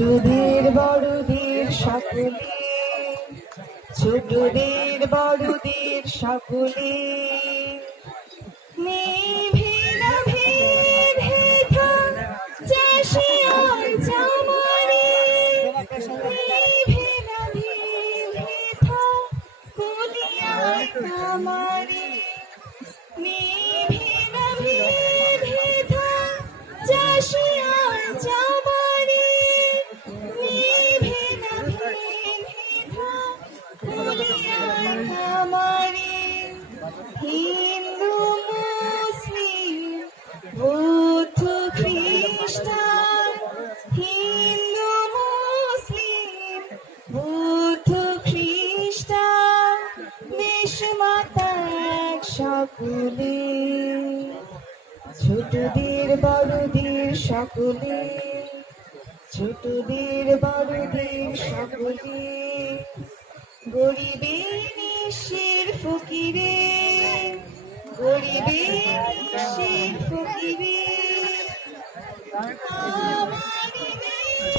ছোটদের বড়দের সকলে, ছোটদের বড়দের সকলে নিভে না ভেদা চাষিয়ার জামারে, নিভে না ভেদা কুলিয়ার কামারে, নিভে না ভেদা চাষিয়ার জামারে, নিভে না ভেদা কুলিয়ার কামারে। হিন্দু মুসলিম বৌদ্ধ খ্রিস্টান, হিন্দু মুসলিম বৌদ্ধ খ্রিস্টান দেশ মাতা এক সকলে, ছোটদের বড়দের সকলে, ছোটদের বড়দের সকলে গরিবের নিঃস্বের ফকিরে, গরিবের নিঃস্বের ফকিরে